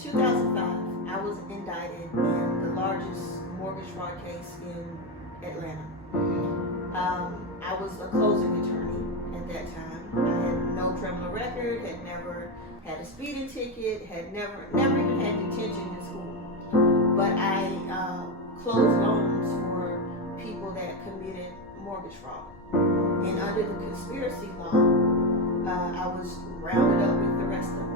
2005, I was indicted in the largest mortgage fraud case in Atlanta. I was a closing attorney at that time. I had no criminal record, had never had a speeding ticket, had never even had detention in school. But I closed loans for people that committed mortgage fraud. And under the conspiracy law, I was rounded up with the rest of them.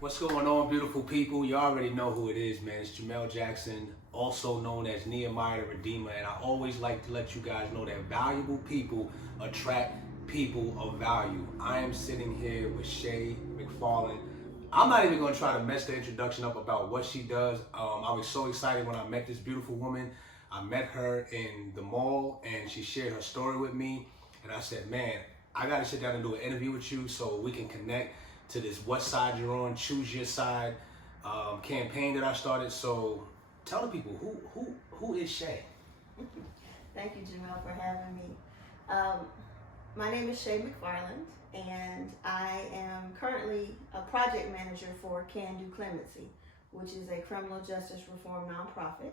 What's going on, beautiful people? You already know who it is, man. It's Jamel Jackson, also known as Nehemiah the Redeemer. And I always like to let you guys know that valuable people attract people of value. I am sitting here with Chay McFarland. I'm not even going to try to mess the introduction up about what she does. I was so excited when I met this beautiful woman. I met her in the mall and she shared her story with me. And I said, man, I got to sit down and do an interview with you so we can connect to this what side you're on, choose your side campaign that I started. So tell the people, who is Chay? Thank you, Jamel, for having me. My name is Chay McFarland, and I am currently a project manager for Candoclemency, which is a criminal justice reform nonprofit.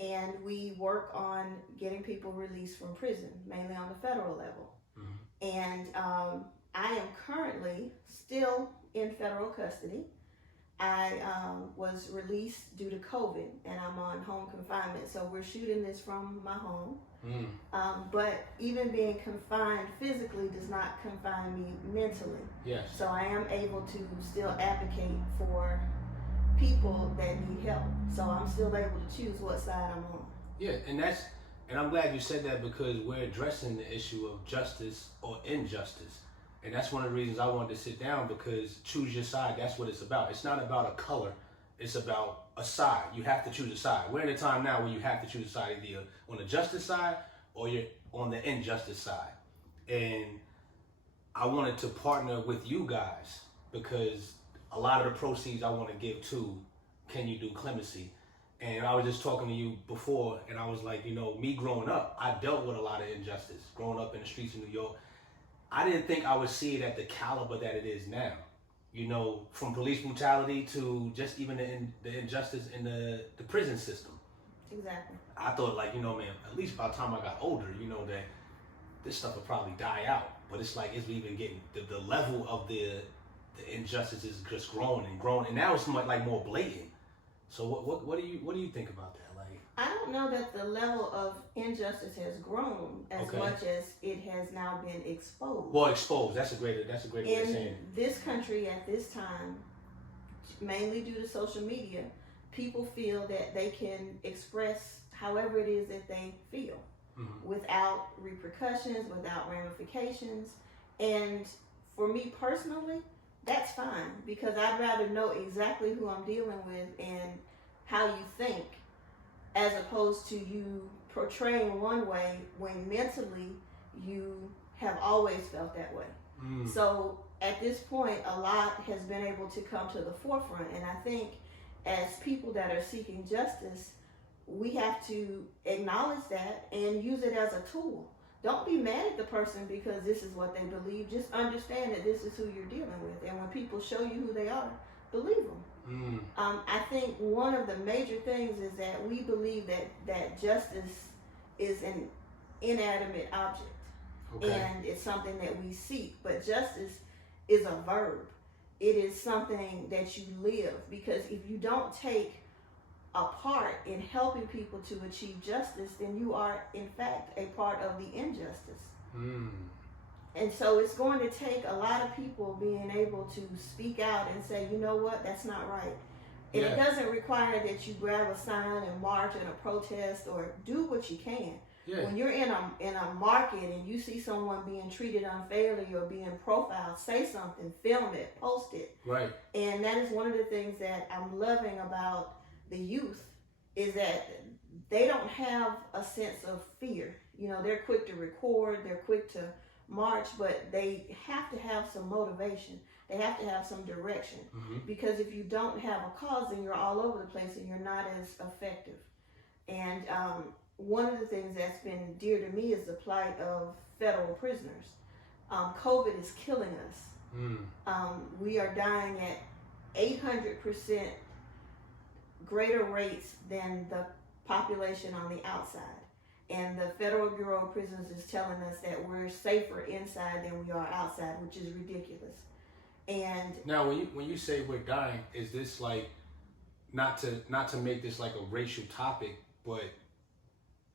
And we work on getting people released from prison, mainly on the federal level. Mm-hmm. And I am currently still in federal custody. I was released due to COVID, and I'm on home confinement. So we're shooting this from my home. But even being confined physically does not confine me mentally. Yes. So I am able to still advocate for people that need help. So I'm still able to choose what side I'm on. Yeah, and I'm glad you said that because we're addressing the issue of justice or injustice. And that's one of the reasons I wanted to sit down, because choose your side, that's what it's about. It's not about a color, it's about a side. You have to choose a side. We're in a time now where you have to choose a side, either on the justice side or you're on the injustice side. And I wanted to partner with you guys because a lot of the proceeds I want to give to Can You Do Clemency. And I was just talking to you before, and I was like, me growing up, I dealt with a lot of injustice. Growing up in the streets of New York, I didn't think I would see it at the caliber that it is now. From police brutality to just even the injustice in the prison system. Exactly. I thought, man, at least by the time I got older, that this stuff would probably die out. But it's like, it's even getting, the level of the injustice is just growing and growing. And now it's more blatant. So what do you think about that? I don't know that the level of injustice has grown as much as it has now been exposed. Well, exposed. That's a great way of saying it. In this country at this time, mainly due to social media, people feel that they can express however it is that they feel without repercussions, without ramifications. And for me personally, that's fine, because I'd rather know exactly who I'm dealing with and how you think, as opposed to you portraying one way when mentally you have always felt that way. So at this point, a lot has been able to come to the forefront. And I think as people that are seeking justice, we have to acknowledge that and use it as a tool. Don't be mad at the person because this is what they believe. Just understand that this is who you're dealing with. And when people show you who they are, believe them. I think one of the major things is that we believe that justice is an inanimate object. And it's something that we seek. But justice is a verb. It is something that you live, because if you don't take a part in helping people to achieve justice, then you are in fact a part of the injustice. And so it's going to take a lot of people being able to speak out and say, you know what, that's not right. And it doesn't require that you grab a sign and march in a protest, or do what you can. When you're in a market and you see someone being treated unfairly or being profiled, say something, film it, post it. Right. And that is one of the things that I'm loving about the youth, is that they don't have a sense of fear. They're quick to record, they're quick to march, but they have to have some motivation. They have to have some direction. Because if you don't have a cause, then you're all over the place and you're not as effective. And one of the things that's been dear to me is the plight of federal prisoners. COVID is killing us. We are dying at 800% greater rates than the population on the outside. And the Federal Bureau of Prisons is telling us that we're safer inside than we are outside, which is ridiculous. And now, when you say we're dying, is this like not to make this like a racial topic, but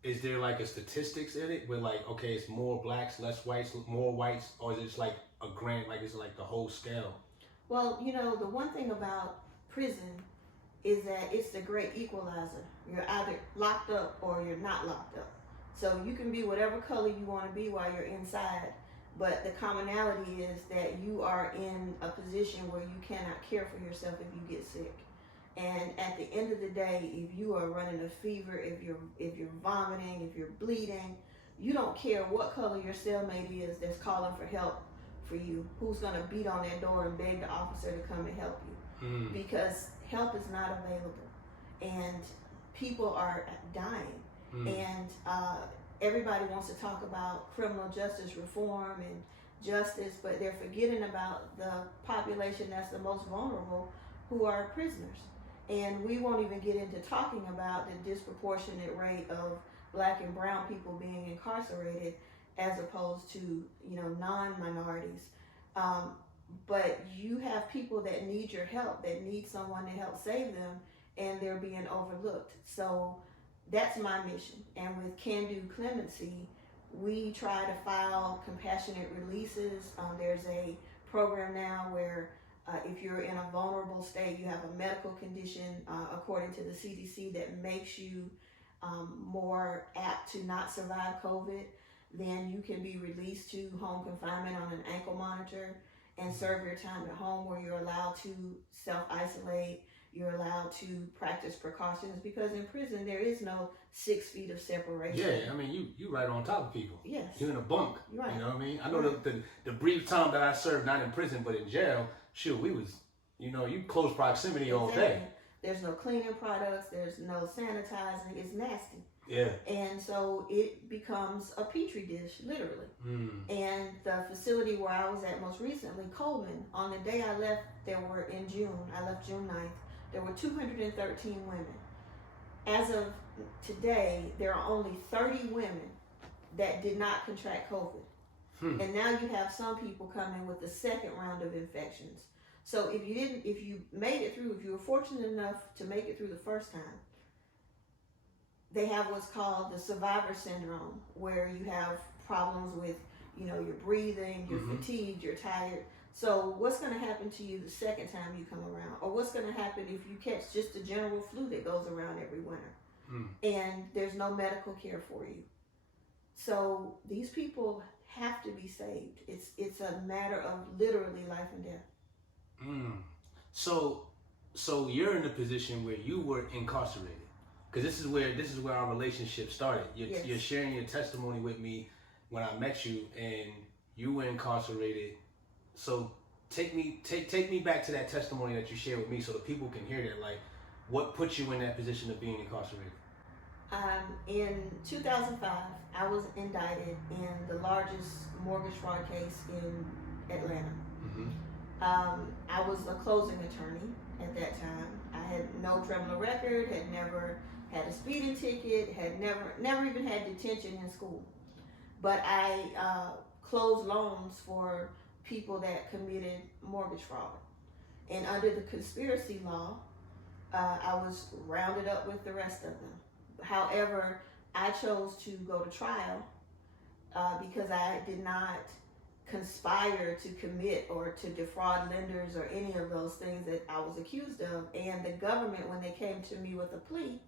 is there like a statistics in it where like, okay, it's more blacks, less whites, more whites, or is it just like a grand, like it's like the whole scale? Well, you know, the one thing about prison is that it's the great equalizer. You're either locked up or you're not locked up. So you can be whatever color you want to be while you're inside, but the commonality is that you are in a position where you cannot care for yourself if you get sick. And at the end of the day, if you are running a fever, if you're vomiting, if you're bleeding, you don't care what color your cellmate is that's calling for help for you, who's going to beat on that door and beg the officer to come and help you, because help is not available, and people are dying. And everybody wants to talk about criminal justice reform and justice, but they're forgetting about the population that's the most vulnerable, who are prisoners. And we won't even get into talking about the disproportionate rate of black and brown people being incarcerated as opposed to, you know, non-minorities. But you have people that need your help, that need someone to help save them, and they're being overlooked. So that's my mission. And with Candoclemency, we try to file compassionate releases. There's a program now where if you're in a vulnerable state, you have a medical condition, according to the CDC, that makes you more apt to not survive COVID, then you can be released to home confinement on an ankle monitor and serve your time at home, where you're allowed to self-isolate, you're allowed to practice precautions, because in prison there is no 6 feet of separation. Yeah, I mean, you right on top of people. Yes. You're in a bunk. Right. You know what I mean? I know the brief time that I served, not in prison, but in jail, shoot, we was, you know, you close proximity all day. There's no cleaning products, there's no sanitizing, it's nasty. Yeah. And so it becomes a petri dish, literally. And the facility where I was at most recently, Coleman, on the day I left, in June, I left June 9th, there were 213 women. As of today, there are only 30 women that did not contract COVID. And now you have some people coming with the second round of infections. So if you made it through, if you were fortunate enough to make it through the first time, they have what's called the survivor syndrome, where you have problems with, you know, your breathing, you're fatigued, you're tired. So what's going to happen to you the second time you come around? Or what's going to happen if you catch just the general flu that goes around every winter and there's no medical care for you? So these people have to be saved. It's a matter of literally life and death. So you're in a position where you were incarcerated, because this is where our relationship started. You're sharing your testimony with me when I met you, and you were incarcerated. So take me back to that testimony that you shared with me, so that people can hear that. Like, what put you in that position of being incarcerated? In 2005, I was indicted in the largest mortgage fraud case in Atlanta. I was a closing attorney at that time. I had no criminal record, had never had a speeding ticket, had never even had detention in school. But I closed loans for people that committed mortgage fraud. And under the conspiracy law, I was rounded up with the rest of them. However, I chose to go to trial because I did not conspire to commit or to defraud lenders or any of those things that I was accused of. And the government, when they came to me with a plea,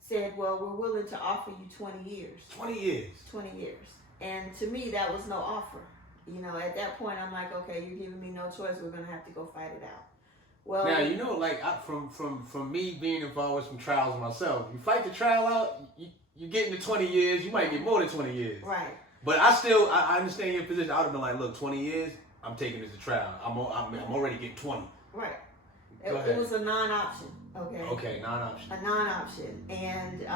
said, well, we're willing to offer you 20 years. 20 years? 20 years. And to me, that was no offer. You know, at that point, I'm like, okay, you're giving me no choice. We're going to have to go fight it out. Well, now, you know, like from me being involved with some trials myself, you fight the trial out, you get into 20 years, you might get more than 20 years. Right. But I understand your position. I would have been like, look, 20 years, I'm taking this to trial. I'm already getting 20. Right. It was a non-option. Okay. Okay, non-option. A non-option. And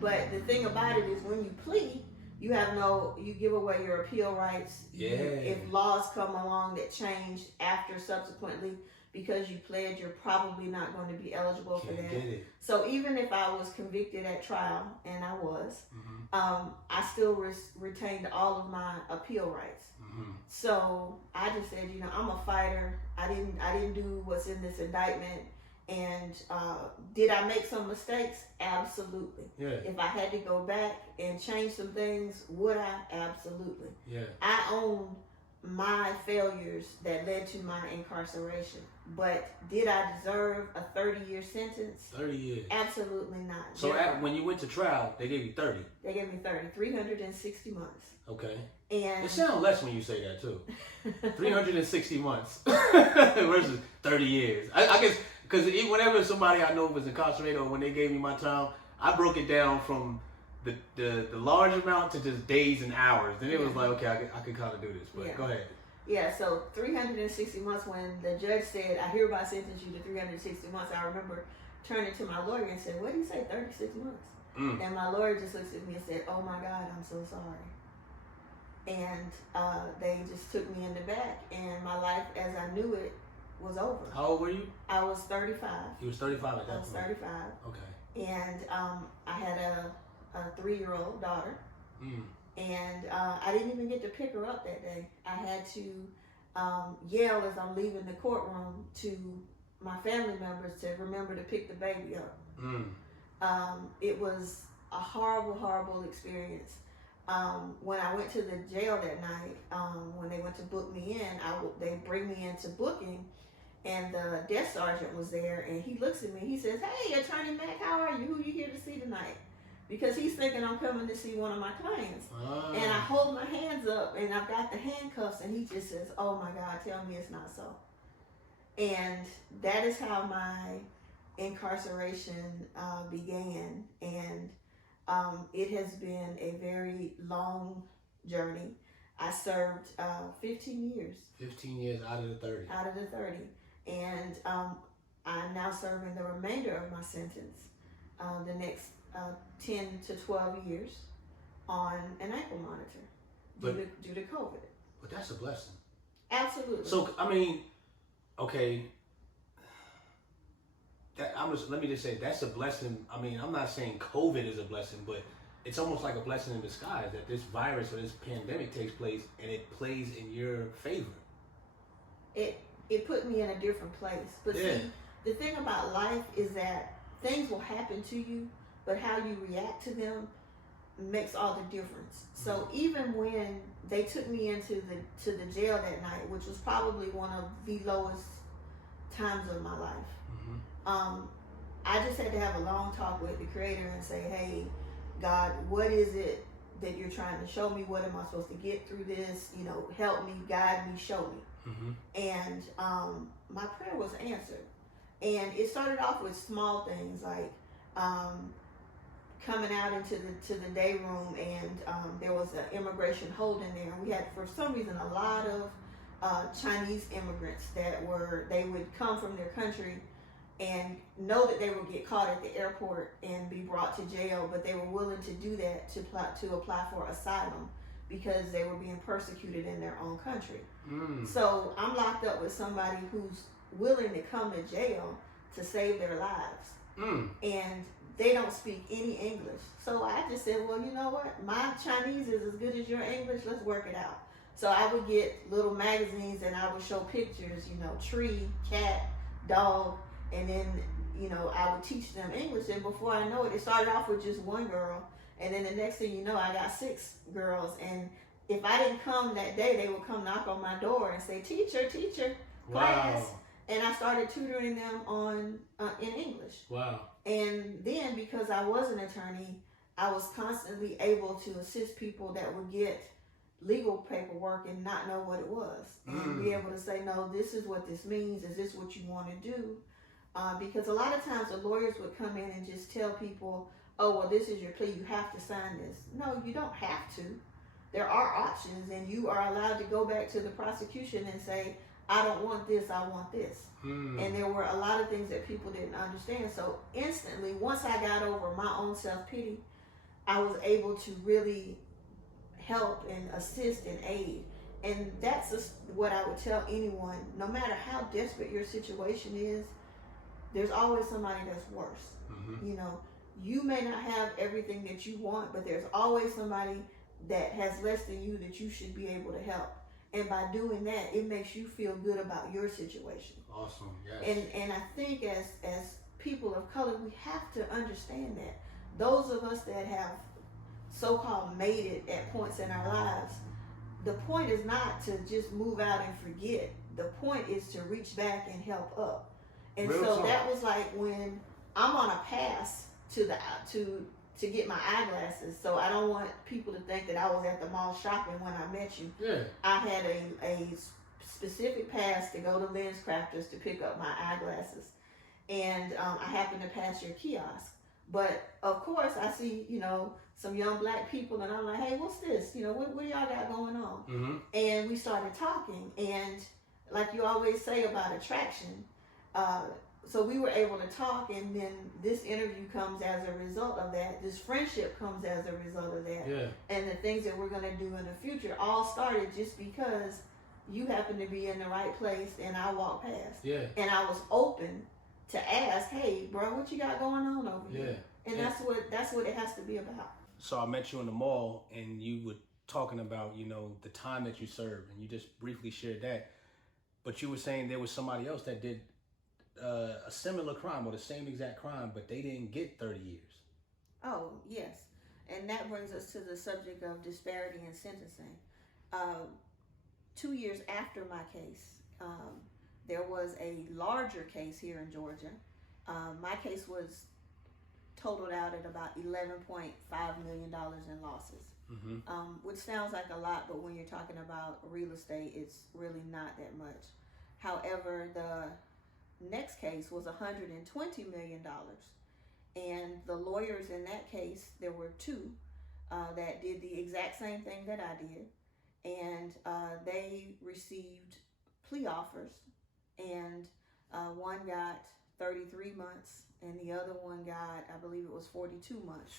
but the thing about it is, when you plead, You have you give away your appeal rights. Yeah. If laws come along that change after subsequently because you pledged, you're probably not going to be eligible for that. Get it. So even if I was convicted at trial, and I was, I still retained all of my appeal rights. So I just said, I'm a fighter. I didn't do what's in this indictment. And did I make some mistakes? Absolutely. Yeah. If I had to go back and change some things, would I? Absolutely. Yeah. I own my failures that led to my incarceration. But did I deserve a 30-year sentence? 30 years. Absolutely not. So when you went to trial, they gave you 30. They gave me 360 months. Okay. And it sounds less when you say that too. 360 months versus 30 years. I guess because whenever somebody I know was incarcerated or when they gave me my time, I broke it down from the large amount to just days and hours. Then it was like, okay, I could kind of do this. But go ahead. Yeah, so 360 months when the judge said, I hereby sentence you to 360 months, I remember turning to my lawyer and said, what did he say, 36 months? And my lawyer just looks at me and said, oh my God, I'm so sorry. And they just took me in the back, and my life as I knew it was over. How old were you? I was 35. You was 35 at that point? I was 35. Okay. And I had a 3-year-old daughter. And I didn't even get to pick her up that day. I had to yell as I'm leaving the courtroom to my family members to remember to pick the baby up. It was a horrible, horrible experience. When I went to the jail that night, when they went to book me in, they bring me into booking, and the desk sergeant was there, and he looks at me. He says, "Hey, Attorney Mack, how are you? Who you here to see tonight?" Because he's thinking I'm coming to see one of my clients. And I hold my hands up, and I've got the handcuffs, and he just says, "Oh my God, tell me it's not so." And that is how my incarceration began. And it has been a very long journey. I served 15 years. 15 years out of the 30. Out of the 30. And I'm now serving the remainder of my sentence, the next 10 to 12 years, on an ankle monitor due to COVID. But that's a blessing. Absolutely. So, I mean, okay, let me just say, that's a blessing. I mean, I'm not saying COVID is a blessing, but it's almost like a blessing in disguise that this virus or this pandemic takes place and it plays in your favor. It put me in a different place. But see, the thing about life is that things will happen to you, but how you react to them makes all the difference. So even when they took me into the jail that night, which was probably one of the lowest times of my life, I just had to have a long talk with the Creator and say, "Hey, God, what is it that you're trying to show me? What am I supposed to get through this? Help me, guide me, show me." And my prayer was answered. And it started off with small things like coming out into the day room, and there was an immigration hold in there. We had, for some reason, a lot of Chinese immigrants they would come from their country and know that they would get caught at the airport and be brought to jail, but they were willing to do that to apply for asylum because they were being persecuted in their own country. So I'm locked up with somebody who's willing to come to jail to save their lives. And they don't speak any English. So I just said, well, you know what? My Chinese is as good as your English. Let's work it out. So I would get little magazines and I would show pictures, tree, cat, dog, and then, I would teach them English. And before I know it, it started off with just one girl. And then the next thing you know, I got 6 girls. And if I didn't come that day, they would come knock on my door and say, teacher, class. And I started tutoring them in English. Wow. And then because I was an attorney, I was constantly able to assist people that would get legal paperwork and not know what it was. And be able to say, no, this is what this means. Is this what you want to do? Because a lot of times the lawyers would come in and just tell people, oh, well, this is your plea. You have to sign this. No, you don't have to. There are options, and you are allowed to go back to the prosecution and say, I don't want this, I want this. And there were a lot of things that people didn't understand. So instantly, once I got over my own self-pity, I was able to really help and assist and aid. And that's just what I would tell anyone, no matter how desperate your situation is, there's always somebody that's worse. You know, you may not have everything that you want, but there's always somebody that has less than you that you should be able to help. And by doing that, it makes you feel good about your situation. Awesome. Yes. And I think as people of color, we have to understand that those of us that have so-called made it at points in our lives, the point is not to just move out and forget. The point is to reach back and help up. And Real so talk. that was like when I'm on a pass to get my eyeglasses. So I don't want people to think that I was at the mall shopping when I met you. Yeah. I had a specific pass to go to Lens Crafters to pick up my eyeglasses. And I happened to pass your kiosk. But of course I see, you know, some young black people and I'm like, hey, what's this? You know, what y'all got going on? And we started talking, and like you always say about attraction, so we were able to talk, and then this interview comes as a result of that. This friendship comes as a result of that. Yeah. And the things that we're going to do in the future all started just because you happened to be in the right place and I walked past. Yeah. And I was open to ask, hey, bro, what you got going on over here? And that's what it has to be about. So I met you in the mall, and you were talking about, you know, the time that you served, and you just briefly shared that. But you were saying there was somebody else that did a similar crime or the same exact crime, but they didn't get 30 years. Oh, yes. And that brings us to the subject of disparity in sentencing. 2 years after my case, there was a larger case here in Georgia. My case was totaled out at about $11.5 million in losses, which sounds like a lot, but when you're talking about real estate, it's really not that much. However, the next case was $120 million. And the lawyers in that case, there were two that did the exact same thing that I did. And they received plea offers. And one got 33 months and the other one got, I believe it was 42 months.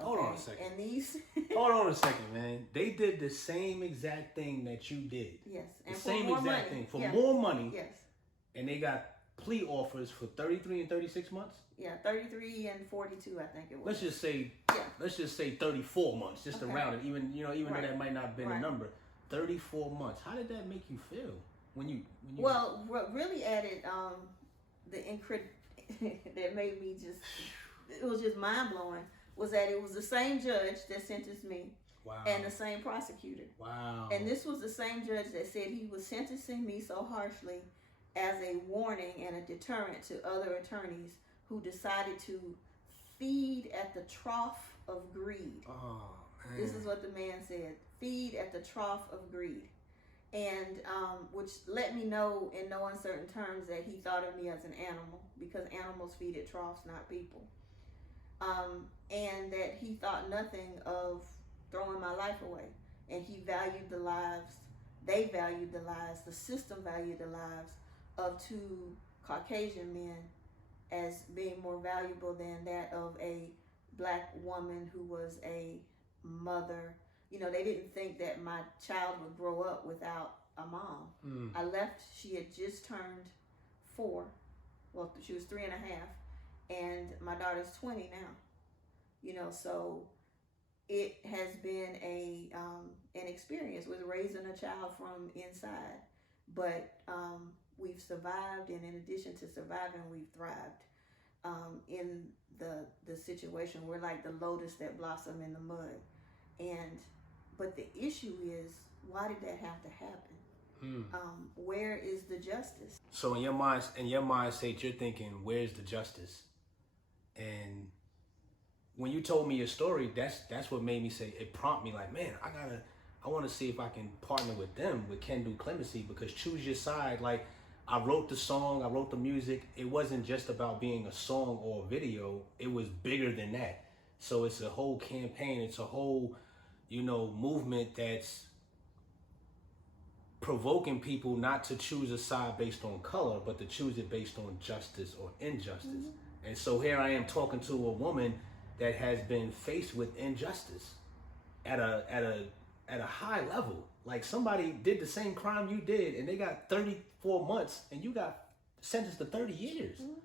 Okay. Hold on a second. And these... Hold on a second, man. They did the same exact thing that you did. Yes. And the for same more exact money. thing. For more money. Yes. And they got plea offers for 33 and 36 months? Yeah, 33 and 42, I think it was. Let's just say 34 months, just around it. Even though that might not have been a number. 34 months. How did that make you feel when you Well, what really added that made me it was just mind blowing, was that it was the same judge that sentenced me. Wow. And the same prosecutor. Wow. And this was the same judge that said he was sentencing me so harshly as a warning and a deterrent to other attorneys who decided to feed at the trough of greed. Oh, man. This is what the man said. Feed at the trough of greed. And which let me know in no uncertain terms that he thought of me as an animal, because animals feed at troughs, not people. And that he thought nothing of throwing my life away. And he valued the lives, they valued the lives, the system valued the lives of two Caucasian men as being more valuable than that of a black woman who was a mother. You know, they didn't think that my child would grow up without a mom. I left, she had just turned 4. Well, she was 3.5, and my daughter's 20 now. You know, so it has been an experience with raising a child from inside. But we've survived, and in addition to surviving, we've thrived in the situation. We're like the lotus that blossom in the mud. But the issue is, why did that have to happen? Where is the justice? So in your mindset, you're thinking, where's the justice? And when you told me your story, that's what made me say, it prompted me like, man, I want to see if I can partner with them, with Candoclemency, because Choose Your Side, like, I wrote the song, I wrote the music. It wasn't just about being a song or a video. It was bigger than that. So it's a whole campaign. It's a whole, movement that's provoking people not to choose a side based on color, but to choose it based on justice or injustice. And so here I am talking to a woman that has been faced with injustice at a at a high level. Like somebody did the same crime you did and they got 34 months and you got sentenced to 30 years. Mm-hmm.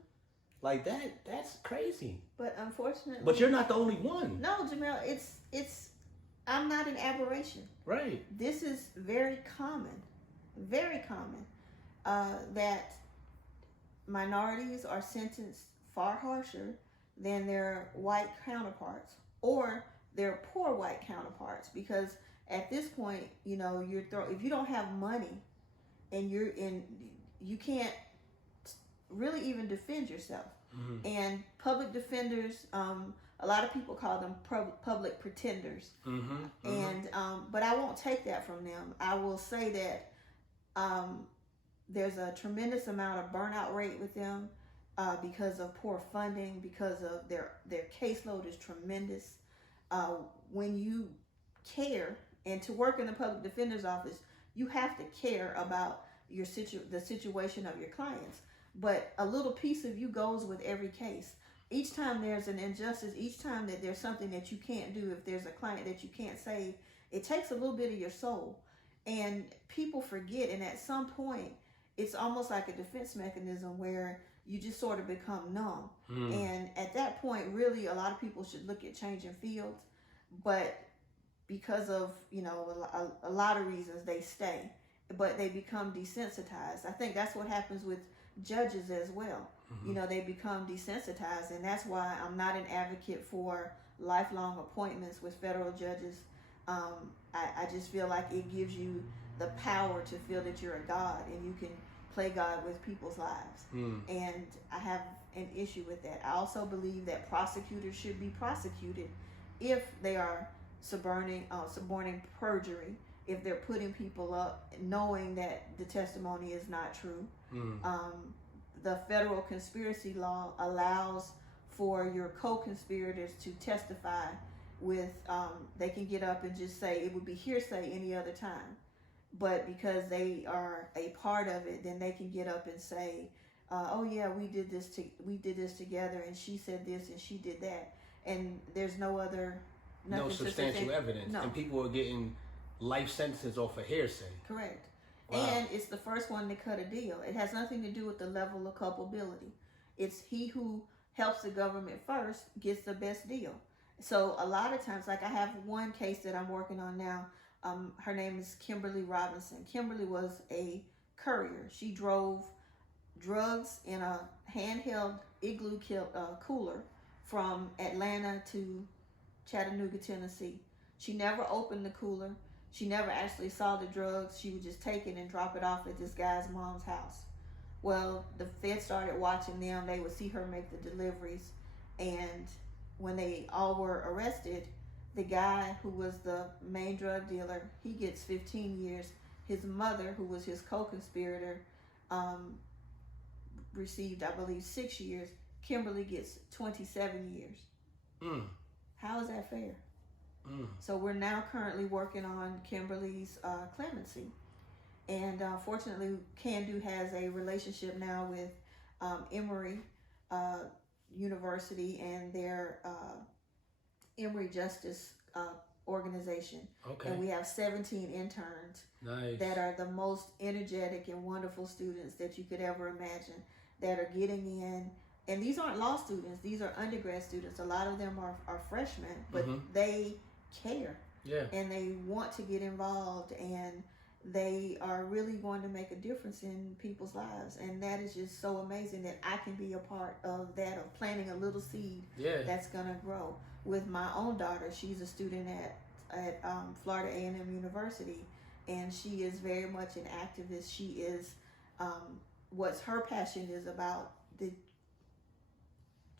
Like that's crazy. But unfortunately... But you're not the only one. No, Jamel, it's I'm not an aberration. Right. This is very common that minorities are sentenced far harsher than their white counterparts or their poor white counterparts, because at this point, you know, if you don't have money and you can't really even defend yourself. Mm-hmm. And public defenders, a lot of people call them public pretenders. Mm-hmm. Mm-hmm. And but I won't take that from them. I will say that there's a tremendous amount of burnout rate with them because of poor funding, because of their caseload is tremendous. When you care, and to work in the public defender's office, you have to care about the situation of your clients. But a little piece of you goes with every case. Each time there's an injustice, each time that there's something that you can't do, if there's a client that you can't save, it takes a little bit of your soul. And people forget, and at some point, it's almost like a defense mechanism where you just sort of become numb. Mm. And at that point, really, a lot of people should look at changing fields. But because of, you know, a lot of reasons, they stay. But they become desensitized. I think that's what happens with judges as well. Mm-hmm. You know, they become desensitized, and that's why I'm not an advocate for lifelong appointments with federal judges. I just feel like it gives you the power to feel that you're a god and you can play God with people's lives. Mm. And I have an issue with that. I also believe that prosecutors should be prosecuted if they are suborning perjury, if they're putting people up knowing that the testimony is not true. Mm. The federal conspiracy law allows for your co-conspirators to testify with, they can get up and just say it would be hearsay any other time. But because they are a part of it, then they can get up and say, oh yeah, we did this together, and she said this and she did that. And there's no substantial evidence. No. And people are getting life sentences off of hearsay. Correct. Wow. And it's the first one to cut a deal. It has nothing to do with the level of culpability. It's he who helps the government first gets the best deal. So a lot of times, like I have one case that I'm working on now. Her name is Kimberly Robinson. Kimberly was a courier. She drove drugs in a handheld igloo cooler from Atlanta to Chattanooga, Tennessee. She never opened the cooler. She never actually saw the drugs. She would just take it and drop it off at this guy's mom's house. Well, the feds started watching them. They would see her make the deliveries. And when they all were arrested, the guy who was the main drug dealer, he gets 15 years. His mother, who was his co-conspirator, received, I believe, 6 years. Kimberly gets 27 years. Mm. How is that fair? Mm. So we're now currently working on Kimberly's clemency. And fortunately, Candu has a relationship now with Emory University and their Emory Justice organization. Okay. And we have 17 interns. Nice. That are the most energetic and wonderful students that you could ever imagine that are getting in. And these aren't law students. These are undergrad students. A lot of them are freshmen, but mm-hmm. they care. Yeah. And they want to get involved, and they are really going to make a difference in people's lives. And that is just so amazing that I can be a part of that, of planting a little seed that's going to grow. With my own daughter, she's a student at Florida A&M University, and she is very much an activist. She is, what's her passion is about the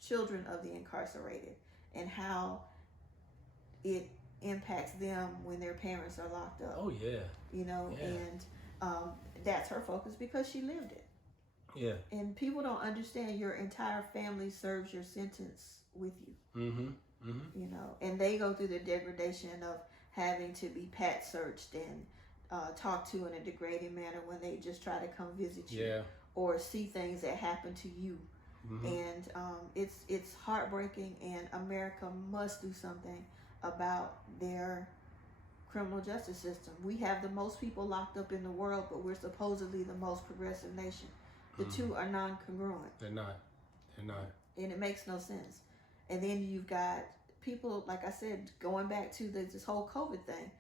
children of the incarcerated and how it impacts them when their parents are locked up. Oh yeah. You know, yeah. And that's her focus because she lived it. Yeah. And people don't understand your entire family serves your sentence with you. Mm-hmm. Mm-hmm. You know, and they go through the degradation of having to be pat searched and talked to in a degrading manner when they just try to come visit you or see things that happen to you. Mm-hmm. And it's heartbreaking, and America must do something about their criminal justice system. We have the most people locked up in the world, but we're supposedly the most progressive nation. The two are non-congruent. They're not. And it makes no sense. And then you've got people, like I said, going back to this whole COVID thing.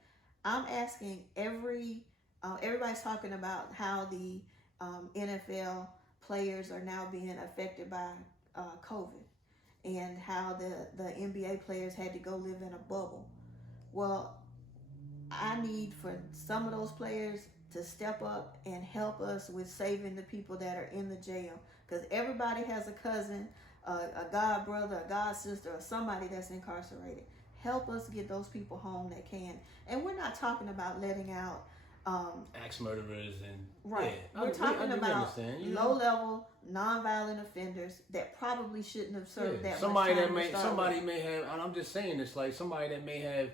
I'm asking everybody's talking about how the NFL players are now being affected by COVID, and how the NBA players had to go live in a bubble. Well, I need for some of those players to step up and help us with saving the people that are in the jail, because everybody has a cousin, a god brother, a god sister, or somebody that's incarcerated. Help us get those people home that can. And we're not talking about letting out axe murderers and right. Yeah, we're talking about low-level, non-violent offenders that probably shouldn't have served that somebody much that time may to start somebody with. may have. And I'm just saying this, like somebody that may have,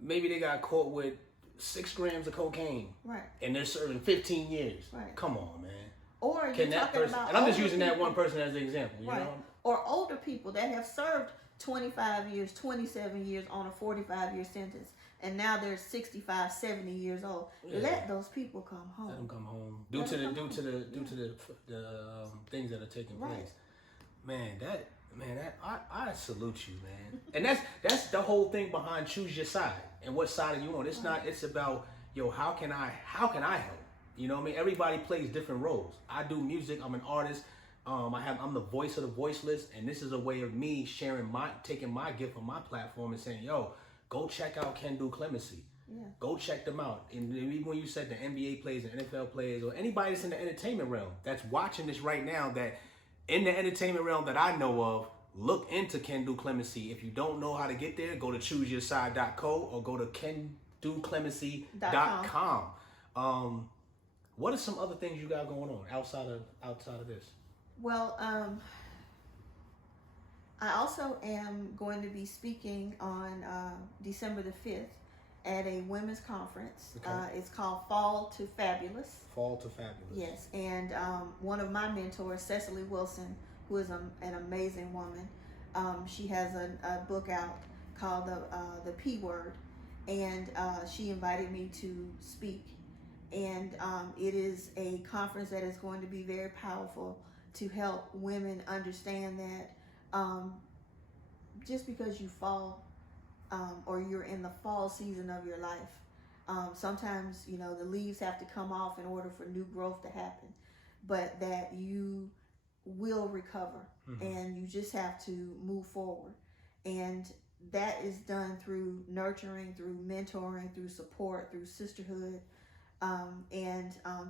maybe they got caught with 6 grams of cocaine, right, and they're serving 15 years. Right. Come on, man. Or Can that person? And I'm just using that one person as an example. You right. know. Or older people that have served 25 years, 27 years on a 45-year sentence, and now they're 65, 70 years old. Yeah. Let those people come home. Let them come home. Due to the things that are taking place. Man, I salute you, man. And that's the whole thing behind choose your side and what side are you on. It's not. It's about how can I help? You know what I mean? Everybody plays different roles. I do music. I'm an artist. I'm the voice of the voiceless, and this is a way of me taking my gift on my platform and saying, yo, go check out Candoclemency. Yeah. Go check them out. And even when you said the NBA players and NFL players, or anybody that's in the entertainment realm that's watching this right now, that in the entertainment realm that I know of, look into Candoclemency. If you don't know how to get there, go to chooseyourside.co or go to Candoclemency.com. What are some other things you got going on outside of this? Well, I also am going to be speaking on December the 5th at a women's conference. Okay. It's called Fall to Fabulous. Fall to Fabulous. Yes, and one of my mentors, Cecily Wilson, who is an amazing woman, she has a book out called The P Word, and she invited me to speak. And it is a conference that is going to be very powerful to help women understand that just because you fall or you're in the fall season of your life, sometimes the leaves have to come off in order for new growth to happen, but that you will recover. Mm-hmm. And you just have to move forward, and that is done through nurturing, through mentoring, through support, through sisterhood.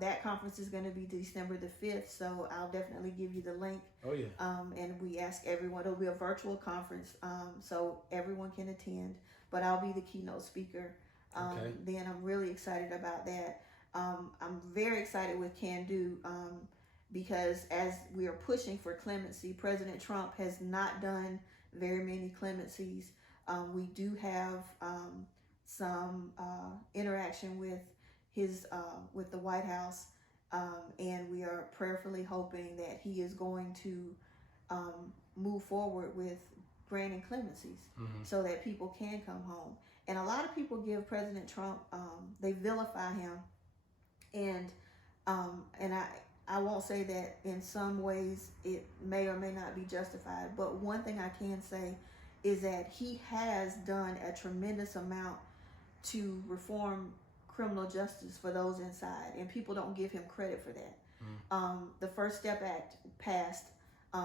That conference is going to be December the 5th, so I'll definitely give you the link. Oh, yeah. And we ask everyone, it'll be a virtual conference, so everyone can attend, but I'll be the keynote speaker. Okay. Then I'm really excited about that. I'm very excited with Can Do, because as we are pushing for clemency, President Trump has not done very many clemencies. We do have some interaction with the White House, and we are prayerfully hoping that he is going to move forward with granting clemencies, mm-hmm. so that people can come home. And a lot of people give President Trump, they vilify him, and I won't say that in some ways it may or may not be justified, but one thing I can say is that he has done a tremendous amount to reform criminal justice for those inside, and people don't give him credit for that. The First Step Act passed.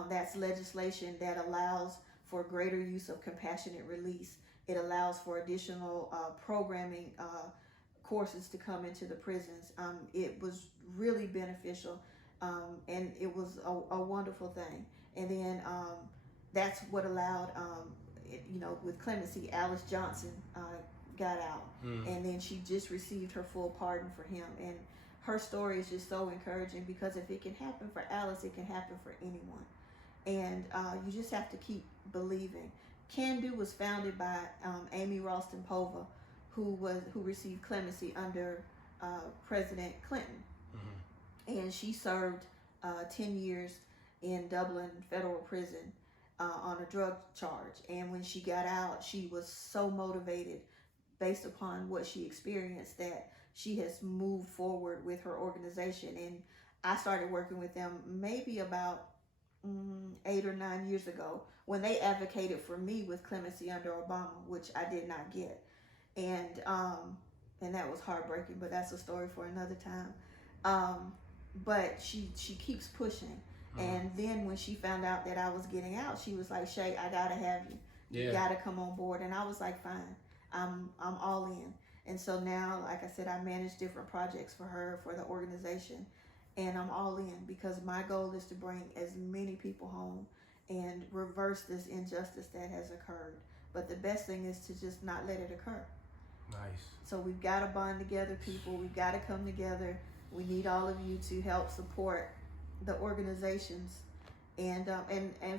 That's legislation that allows for greater use of compassionate release. It allows for additional programming courses to come into the prisons. It was really beneficial, and it was a wonderful thing. And then that's what allowed, with clemency, Alice Johnson got out, and then she just received her full pardon for him, and her story is just so encouraging, because if it can happen for Alice, it can happen for anyone. And you just have to keep believing. Can Do was founded by Amy Ralston Pova, who received clemency under President Clinton, mm-hmm. and she served 10 years in Dublin federal prison on a drug charge. And when she got out, she was so motivated based upon what she experienced, that she has moved forward with her organization. And I started working with them maybe about 8 or 9 years ago, when they advocated for me with clemency under Obama, which I did not get. And that was heartbreaking, but that's a story for another time. But she keeps pushing. And then when she found out that I was getting out, she was like, Shay, I gotta have you. You gotta come on board. And I was like, fine, I'm all in. And so now, like I said, I manage different projects for her, for the organization, and I'm all in, because my goal is to bring as many people home and reverse this injustice that has occurred. But the best thing is to just not let it occur. Nice. So we've got to bond together, people. We've got to come together. We need all of you to help support the organizations. And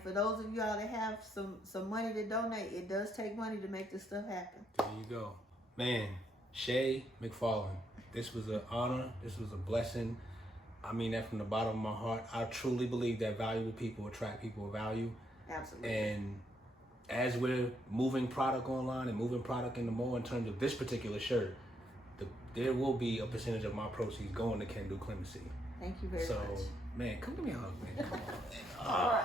for those of y'all that have some money to donate, it does take money to make this stuff happen. There you go. Man, Chay McFarland, this was an honor. This was a blessing. I mean that from the bottom of my heart. I truly believe that valuable people attract people of value. Absolutely. And as we're moving product online and moving product into more in terms of this particular shirt, there will be a percentage of my proceeds going to Candoclemency. Thank you very much. So, man, come give me a hug, man. Come on. All right.